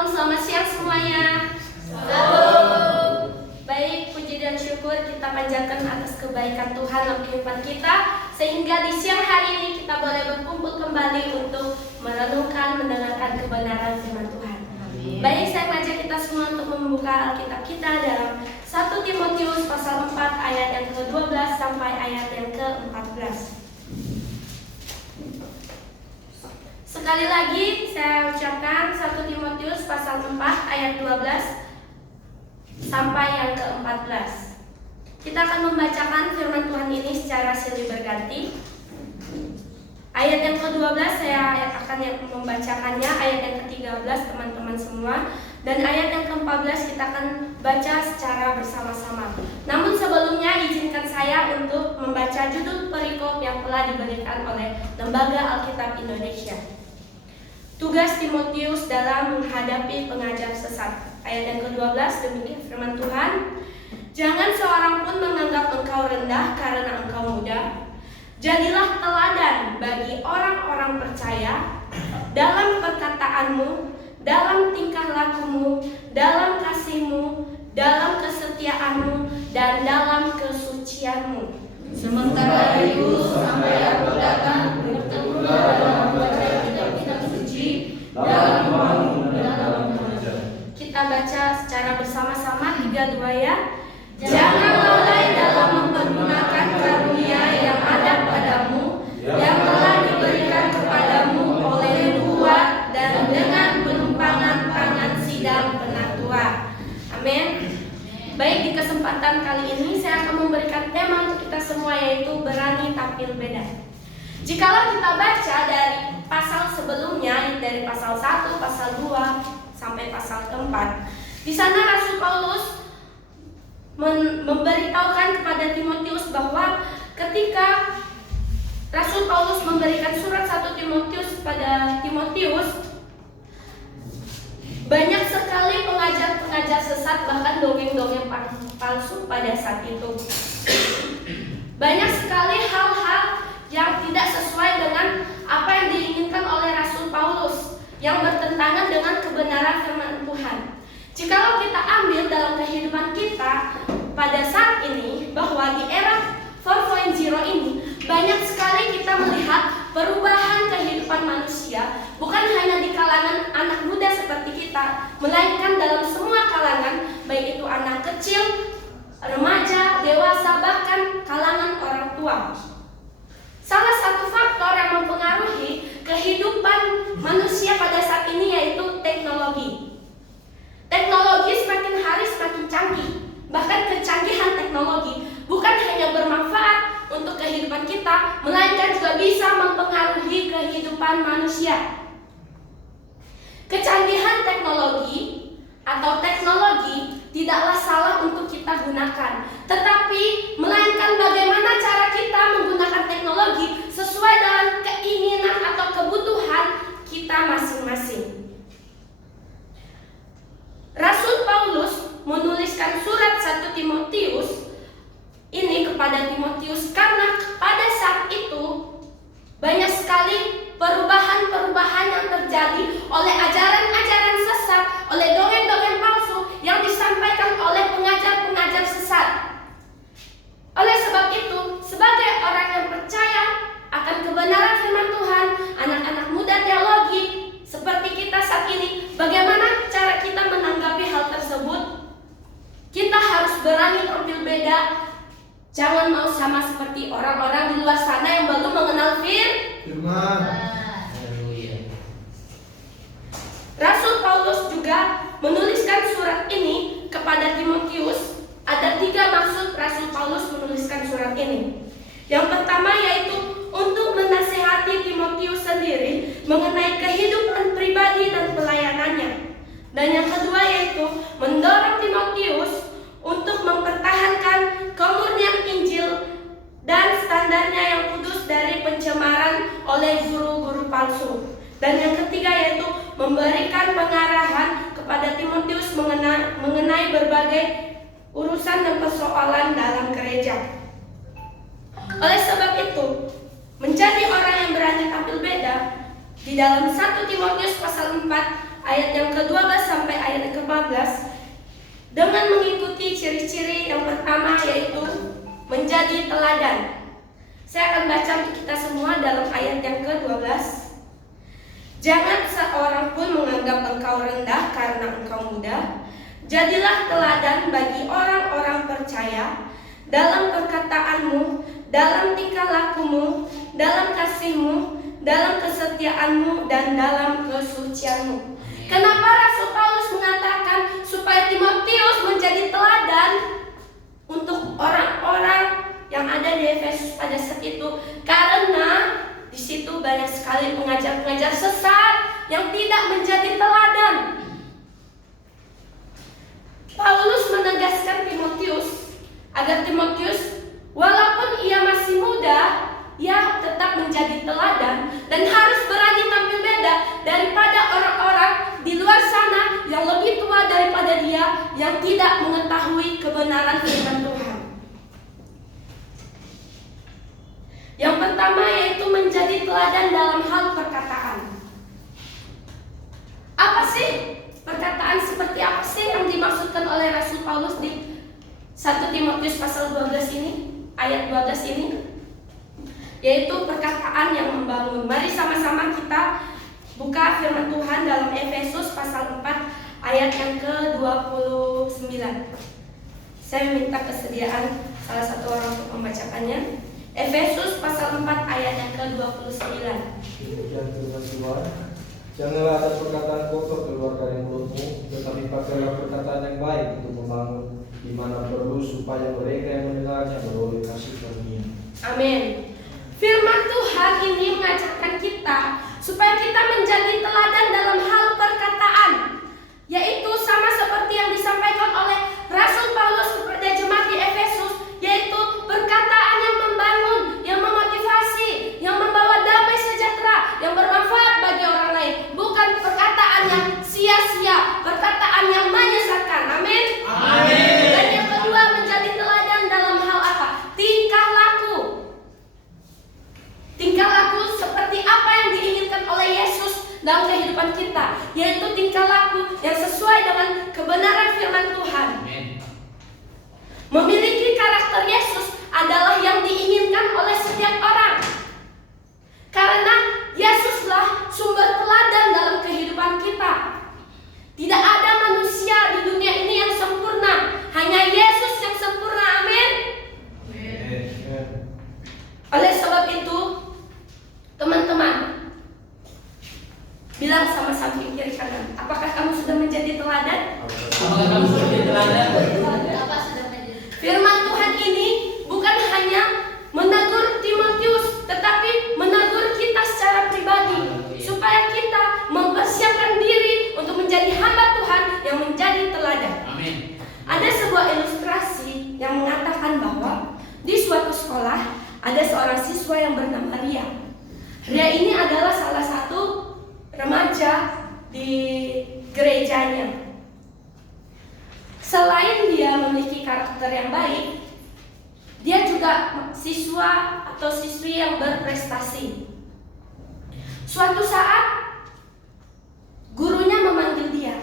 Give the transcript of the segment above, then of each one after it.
Shalom, selamat siang semuanya. Shalom. Baik, puji dan syukur kita panjatkan atas kebaikan Tuhan dalam kehidupan kita, sehingga di siang hari ini kita boleh berkumpul kembali untuk merenungkan, mendengarkan kebenaran firman Tuhan. Amin. Baik, saya mengajak kita semua untuk membuka Alkitab kita dalam 1 Timotius pasal 4 ayat yang ke-12 sampai ayat yang ke-14. Sekali lagi saya ucapkan 1 Timotius pasal 4 ayat 12 sampai yang ke-14. Kita akan membacakan firman Tuhan ini secara silih berganti. Ayat yang ke-12 saya akan membacakannya, ayat yang ke-13 teman-teman semua, dan ayat yang ke-14 kita akan baca secara bersama-sama. Namun sebelumnya izinkan saya untuk membaca judul perikop yang telah diberikan oleh Lembaga Alkitab Indonesia. Tugas Timotius dalam menghadapi pengajar sesat. Ayat yang ke-12 demikian firman Tuhan. Jangan seorang pun menganggap engkau rendah karena engkau muda. Jadilah teladan bagi orang-orang percaya dalam perkataanmu, dalam tingkah lakumu, dalam kasihmu, dalam kesetiaanmu, dan dalam kesucianmu. Sementara itu sampai aku datang, berteguhlah dalam membaca kitab-kitab suci, dalam membangun dan dalam mengajar. Kita baca secara bersama-sama 3-2 ya. Jangan lalai dalam mempergunakan karunia yang ada padamu, yang telah diberikan kepadamu oleh nubuat dan dengan penumpangan tangan sidang penatua. Amin. Baik, di kesempatan kali ini saya akan memberikan tema untuk kita semua, yaitu berani tampil beda. Jikalau kita baca dari pasal sebelumnya, dari pasal 1, pasal 2 sampai pasal keempat, di sana Rasul Paulus memberitahukan kepada Timotius bahwa ketika Rasul Paulus memberikan surat 1 Timotius pada Timotius, banyak sekali pengajar-pengajar sesat, bahkan dongeng-dongeng palsu pada saat itu. Banyak sekali hal-hal yang tidak sesuai dengan apa yang diinginkan oleh Rasul Paulus, yang bertentangan dengan kebenaran firman Tuhan. Jikalau kita ambil dalam kehidupan kita pada saat ini, bahwa di era 4.0 ini banyak sekali kita melihat perubahan kehidupan manusia, bukan hanya di kalangan anak muda seperti kita, melainkan dalam semua kalangan, baik itu anak kecil, remaja, dewasa, bahkan kalangan orang tua. Salah satu faktor yang mempengaruhi kehidupan manusia pada saat ini yaitu teknologi. Teknologi semakin hari semakin canggih. Bahkan kecanggihan teknologi bukan hanya bermanfaat untuk kehidupan kita, melainkan juga bisa mempengaruhi kehidupan manusia. Kecanggihan teknologi atau teknologi tidaklah salah untuk kita gunakan, tetapi melainkan bagaimana cara kita menggunakan teknologi sesuai dengan keinginan atau kebutuhan kita masing-masing. Rasul Paulus menuliskan surat 1 Timotius ini kepada Timotius karena pada saat itu banyak sekali perubahan-perubahan yang terjadi oleh ajaran-ajaran sesat, oleh dongeng-dongeng palsu yang disampaikan oleh pengajar-pengajar sesat. Oleh sebab itu, sebagai orang yang percaya akan kebenaran firman Tuhan, anak-anak muda teologi seperti kita saat ini, bagaimana cara kita menanggapi hal tersebut? Kita harus berani tampil beda. Jangan mau sama seperti orang-orang di luar sana yang belum mengenal firman. Rasul Paulus juga menuliskan surat ini kepada Timotius. Ada 3 maksud Rasul Paulus menuliskan surat ini. Yang pertama yaitu untuk menasihati Timotius sendiri mengenai kehidupan pribadi dan pelayanannya. Dan yang kedua yaitu mendorong Timotius untuk mempertahankan kemurnian Injil dan standarnya yang kudus dari pencemaran oleh guru-guru palsu. Dan yang ketiga yaitu memberikan pengarahan kepada Timotius mengenai berbagai urusan dan persoalan dalam gereja. Oleh sebab itu, menjadi orang yang berani tampil beda, di dalam 1 Timotius pasal 4 ayat yang ke-12 sampai ayat yang ke-14 dengan mengikuti ciri-ciri yang pertama, yaitu menjadi teladan. Saya akan baca untuk kita semua dalam ayat yang ke-12. Jangan seorang pun menganggap engkau rendah karena engkau muda. Jadilah teladan bagi orang-orang percaya dalam perkataanmu, dalam tingkah lakumu, dalam kasihmu, dalam kesetiaanmu, dan dalam kesucianmu. Kenapa Rasul Paulus mengatakan supaya Timotius menjadi teladan untuk orang-orang yang ada di Efesus pada saat itu? Karena di situ banyak sekali pengajar-pengajar sesat yang tidak menjadi teladan. Paulus menegaskan Timotius agar Timotius walaupun ia masih muda, ia tetap menjadi teladan dan harus berani tampil beda daripada orang-orang di luar sana yang lebih tua daripada dia, yang tidak mengetahui kebenaran firman Tuhan. Yang pertama yaitu menjadi teladan dalam hal perkataan. Apa sih perkataan, seperti apa sih yang dimaksudkan oleh Rasul Paulus di 1 Timotius pasal 12 ini, ayat 12 ini? Yaitu perkataan yang membangun. Mari sama-sama kita buka firman Tuhan dalam Efesus pasal 4 ayat yang ke-29. Saya minta kesediaan salah satu orang untuk membacakannya. Efesus pasal 4 ayat yang ke-29. Janganlah ada perkataan kotor keluar dari mulutmu, tetapi pakailah perkataan yang baik untuk membangun di mana perlu, supaya mereka yang mendengarnya beroleh kasih karunia. Amin. Firman Tuhan ini mengajarkan kita supaya kita menjadi teladan dalam hal perkataan, yaitu sama seperti yang disampaikan oleh Rasul Paulus kepada jemaat di Efesus, yaitu perkataan yang membangun, yang memotivasi, yang membawa damai sejahtera, yang bermanfaat bagi orang lain, bukan perkataan yang sia-sia, perkataan yang menyesatkan. Amin. Amin. Dan yang kedua, menjadi teladan dalam hal apa? Tingkah laku. Tingkah laku seperti apa yang diinginkan oleh Yesus dalam kehidupan kita, yaitu tingkah laku yang sesuai dengan kebenaran firman Tuhan. Memiliki karakter Yesus adalah yang diinginkan oleh setiap orang, karena Yesuslah sumber teladan dalam kehidupan kita. Tidak ada manusia di dunia ini yang sempurna, hanya Yesus yang sempurna. Amin. Oleh sebab itu, teman-teman, bilang sama samping kiri kanan, apakah kamu sudah menjadi teladan? Apakah kamu sudah menjadi teladan? Firman Tuhan ini bukan hanya menegur Timotius, tetapi menegur kita secara pribadi, supaya kita mempersiapkan diri untuk menjadi hamba Tuhan yang menjadi teladan. Amin. Ada sebuah ilustrasi yang mengatakan bahwa di suatu sekolah ada seorang siswa yang bernama Ria. Ria ini adalah salah satu remaja di gerejanya. Selain dia memiliki karakter yang baik, dia juga siswa atau siswi yang berprestasi. Suatu saat gurunya memanggil dia.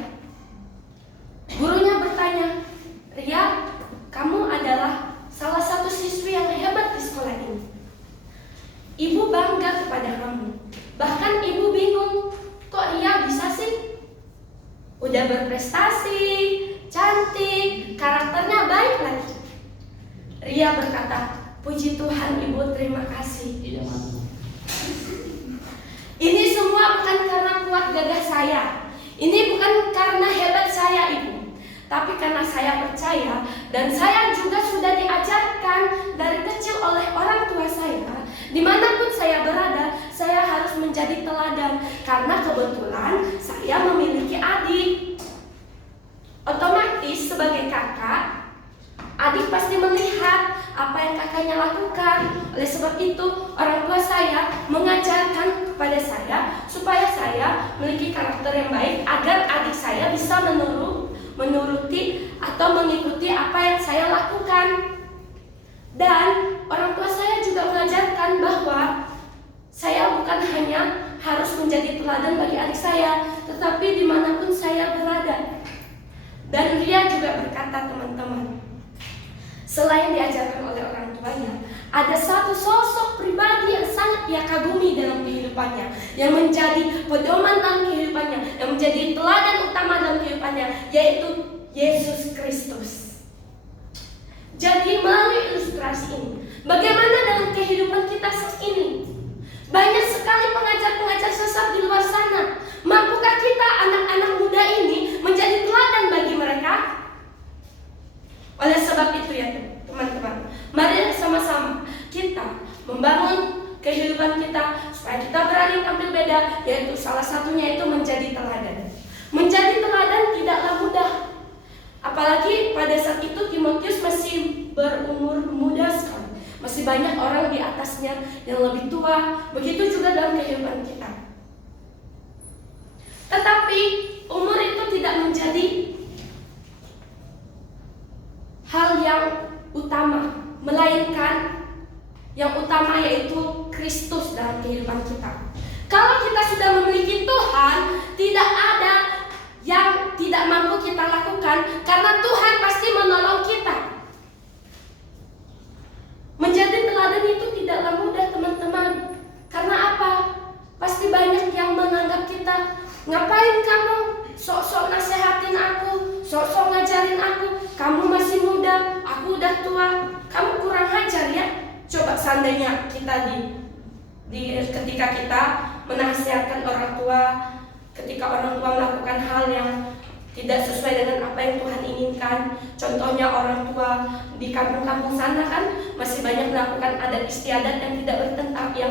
Gurunya bertanya, "Ria, kamu adalah salah satu siswi yang hebat di sekolah ini. Ibu bangga kepada kamu. Bahkan ibu bingung, kok Ria bisa sih? Udah berprestasi, cantik, karakternya baik lagi." Ria berkata, "Puji Tuhan Ibu, terima kasih. Ini semua bukan karena kuat gagah saya. Ini bukan karena hebat saya, Ibu. Tapi karena saya percaya dan saya juga sudah diajarkan dari kecil oleh orang tua saya. Dimanapun saya berada, saya harus menjadi teladan. Karena kebetulan saya memiliki adik. Otomatis sebagai kakak, adik pasti melihat apa yang kakaknya lakukan. Oleh sebab itu, orang tua saya mengajarkan kepada saya supaya saya memiliki karakter yang baik agar adik saya bisa menuruti atau mengikuti apa yang saya lakukan. Dan orang tua saya juga mengajarkan bahwa saya bukan hanya harus menjadi teladan bagi adik saya, tetapi dimanapun saya berada. Dan dia juga berkata, teman-teman, selain diajarkan oleh orang tuanya, ada satu sosok pribadi yang sangat ia kagumi dalam kehidupannya, yang menjadi pedoman dalam kehidupannya, yang menjadi teladan utama dalam kehidupannya, yaitu Yesus Kristus. Jadi melalui ilustrasi ini, bagaimana dalam kehidupan kita saat ini? Banyak sekali pengajar-pengajar sesat di luar sana. Mampukah kita anak-anak muda ini menjadi teladan bagi mereka? Oleh sebab itu ya teman-teman, mari sama-sama kita membangun kehidupan kita supaya kita berani tampil beda, yaitu salah satunya itu menjadi teladan. Menjadi teladan tidaklah mudah. Apalagi pada saat itu Timotius masih berumur muda sekali. Masih banyak orang di atasnya yang lebih tua. Begitu juga dalam kehidupan kita. Tetapi umur itu tidak menjadi hal yang utama, melainkan yang utama yaitu Kristus dalam kehidupan kita. Kalau kita sudah memiliki Tuhan, tidak ada yang tidak mampu kita lakukan, karena Tuhan pasti menolong kita. Menjadi teladan itu tidaklah mudah, teman-teman. Karena apa? Pasti banyak yang menganggap kita, ngapain kamu sok-sok nasehatin aku, sok-sok ngajarin aku, kamu masih muda, aku udah tua, kamu kurang ajar ya. Coba seandainya kita ketika kita menasihatkan orang tua, ketika orang tua melakukan hal yang tidak sesuai dengan apa yang Tuhan inginkan. Contohnya orang tua di kampung-kampung sana kan masih banyak melakukan adat istiadat yang tidak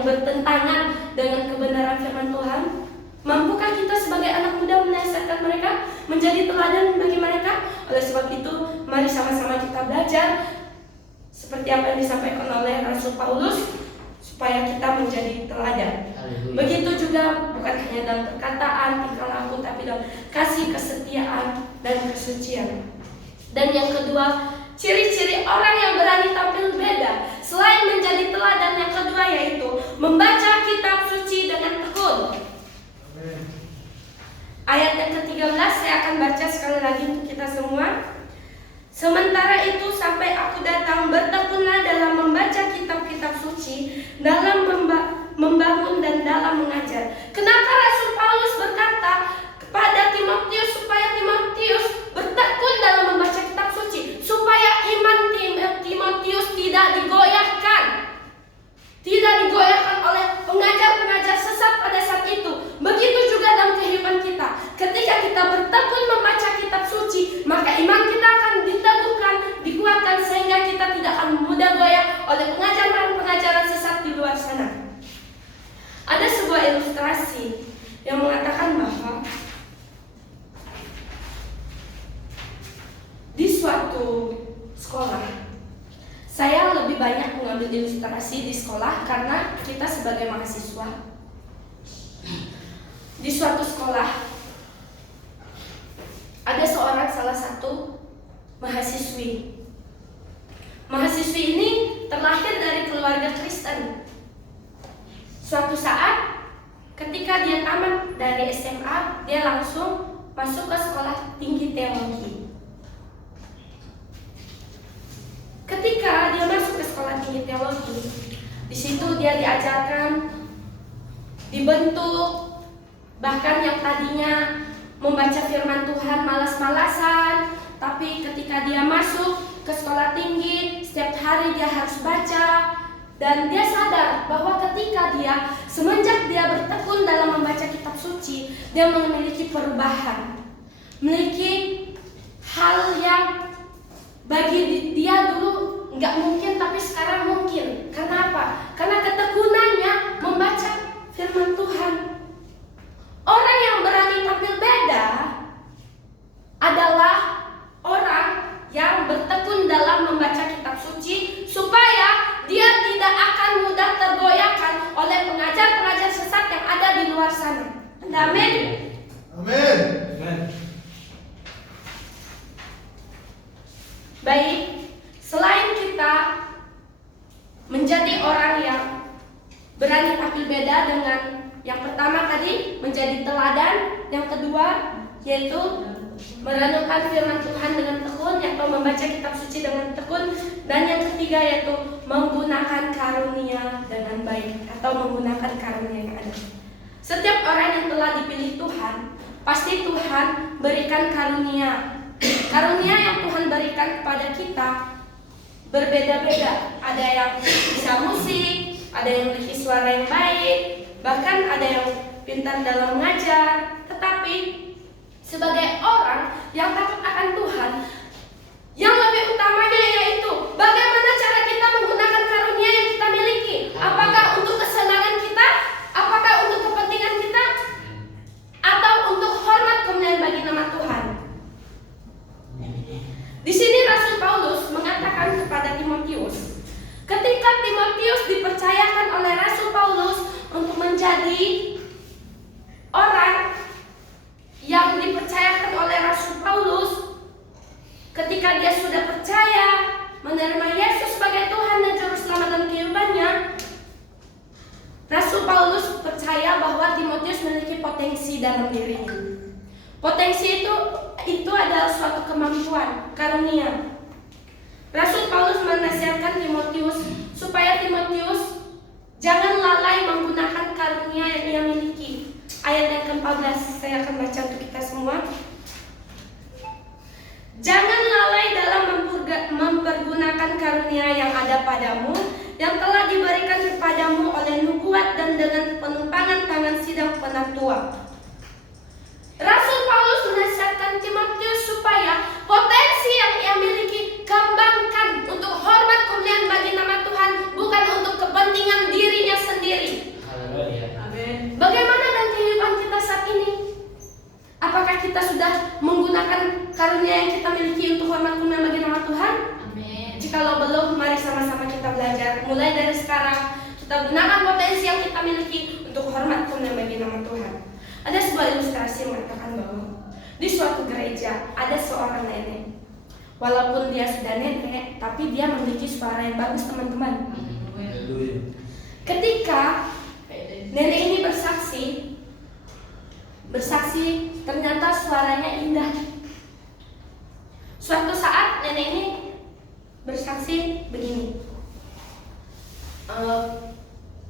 bertentangan dengan kebenaran firman Tuhan. Mampukah kita sebagai anak muda menasihatkan mereka, menjadi teladan bagi mereka? Oleh sebab itu, mari sama-sama kita belajar seperti apa yang disampaikan oleh Rasul Paulus, supaya kita menjadi teladan. Begitu juga bukan hanya dalam perkataan, tingkah laku, tapi dalam kasih, kesetiaan, dan kesucian. Dan yang kedua, ciri-ciri orang yang berani tampil beda selain menjadi teladan, yang kedua yaitu membaca kitab suci dengan tekun. Ayat yang ke-13 saya akan baca sekali lagi untuk kita semua. Sementara itu sampai aku datang, bertekunlah dalam membaca kitab-kitab suci, dalam membangun dan dalam mengajar. Kenapa Rasul Paulus berkata kepada Timotius supaya Timotius bertekun dalam membaca kitab suci, supaya iman Timotius tidak digoyahkan. Tidak digoyahkan oleh pengajar-pengajar sesat pada saat itu. Begitu juga dalam kehidupan kita. Ketika kita bertekun membaca kitab suci, maka iman kita akan diteguhkan, dikuatkan, sehingga kita tidak akan mudah goyah oleh pengajaran-pengajaran sesat di luar sana. Ada sebuah ilustrasi yang mengatakan bahwa di suatu sekolah, saya lebih banyak mengambil ilustrasi di sekolah karena kita sebagai mahasiswa. Di suatu sekolah ada salah satu mahasiswi. Mahasiswi ini terlahir dari keluarga Kristen. Suatu saat ketika dia tamat dari SMA, dia langsung masuk ke sekolah tinggi teologi. Ketika dia masuk ke sekolah tinggi teologi, di situ dia diajarkan, dibentuk, bahkan yang tadinya membaca firman Tuhan malas-malasan, tapi ketika dia masuk ke sekolah tinggi, setiap hari dia harus baca, dan dia sadar bahwa ketika semenjak dia bertekun dalam membaca kitab suci, dia memiliki perubahan, memiliki hal yang bagi dia dulu nggak mungkin, tapi sekarang mungkin. Karena apa? Karena ketekunannya membaca firman Tuhan. Orang yang berani tampil beda adalah orang yang bertekun dalam membaca kitab suci, supaya dia tidak akan mudah tergoyahkan oleh pengajar-pengajar sesat yang ada di luar sana. Amin. Amin. Baik, selain kita menjadi orang yang berani tampil beda dengan Yang pertama tadi menjadi teladan, yang kedua yaitu merenungkan firman Tuhan dengan tekun atau membaca kitab suci dengan tekun, dan yang ketiga yaitu menggunakan karunia dengan baik atau menggunakan karunia yang ada. Setiap orang yang telah dipilih Tuhan, pasti Tuhan berikan karunia. Karunia yang Tuhan berikan kepada kita berbeda-beda. Ada yang bisa musik, ada yang memiliki suara yang baik, bahkan ada yang pintar dalam mengajar. Tetapi sebagai orang yang takut akan Tuhan, yang lebih utamanya yaitu bagaimana cara kita menggunakan karunia yang kita miliki. Apakah untuk kesenangan kita? Apakah untuk kepentingan kita? Atau untuk hormat kemuliaan bagi nama Tuhan? Di sini Rasul Paulus mengatakan kepada Timotius, ketika Timotius dipercayakan oleh Rasul Paulus untuk menjadi orang yang dipercayakan oleh Rasul Paulus, ketika dia sudah percaya menerima Yesus sebagai Tuhan dan Juru Selamat dalam kehidupannya, Rasul Paulus percaya bahwa Timotius memiliki potensi dalam dirinya. Potensi itu adalah suatu kemampuan, karunia. Rasul Paulus menasihatkan Timotius supaya Timotius jangan lalai menggunakan karunia yang ia miliki. Ayat yang ke-14 saya akan baca untuk kita semua. Jangan lalai dalam mempergunakan karunia yang ada padamu, yang telah diberikan kepadamu oleh nubuat dan dengan penumpangan tangan sidang penatua. Rasul Paulus menasihatkan Timotius supaya potensi yang ia miliki kembangkan untuk hormat kemuliaan bagi nama Tuhan, bukan untuk kepentingan dirinya sendiri. Amin. Bagaimana dengan kehidupan kita saat ini? Apakah kita sudah menggunakan karunia yang kita miliki untuk hormat kemuliaan bagi nama Tuhan? Amin. Jikalau belum, mari sama-sama kita belajar. Mulai dari sekarang, kita gunakan potensi yang kita miliki untuk hormat kemuliaan bagi nama Tuhan. Ada sebuah ilustrasi yang mengatakan bahwa di suatu gereja ada seorang nenek. Walaupun dia sudah nenek, tapi dia memiliki suara yang bagus, teman-teman. Ketika nenek ini bersaksi ternyata suaranya indah. Suatu saat nenek ini bersaksi begini,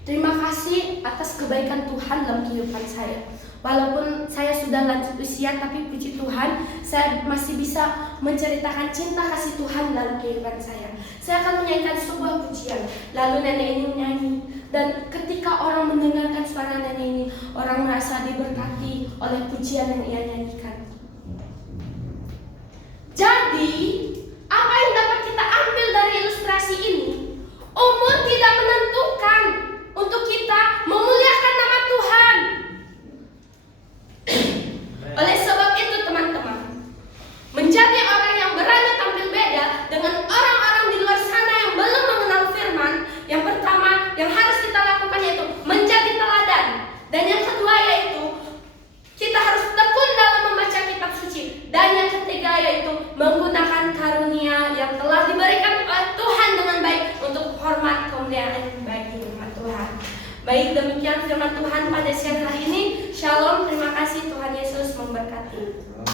terima kasih atas kebaikan Tuhan dalam kehidupan saya. Walaupun saya sudah lanjut usia, tapi puji Tuhan, saya masih bisa menceritakan cinta kasih Tuhan dalam kehidupan saya. Saya akan menyanyikan sebuah pujian. Lalu nenek ini menyanyi, dan ketika orang mendengarkan suara nenek ini, orang merasa diberkati oleh pujian yang ia nyanyikan. Jadi, apa yang dapat kita ambil dari ilustrasi ini? Umur tidak menentukan untuk kita memuliakan nama Tuhan. Oleh sebab itu teman-teman, menjadi orang yang berani tampil beda dengan orang-orang di luar sana yang belum mengenal firman, yang pertama yang harus kita lakukan yaitu menjadi teladan. Dan yang kedua yaitu kita harus tekun dalam membaca kitab suci. Dan yang ketiga yaitu menggunakan karunia yang telah diberikan oleh Tuhan dengan baik untuk hormat kemuliaan bagi nama Tuhan. Baik, demikian firman Tuhan pada siang hari ini. Shalom, terima kasih, Tuhan Yesus memberkati.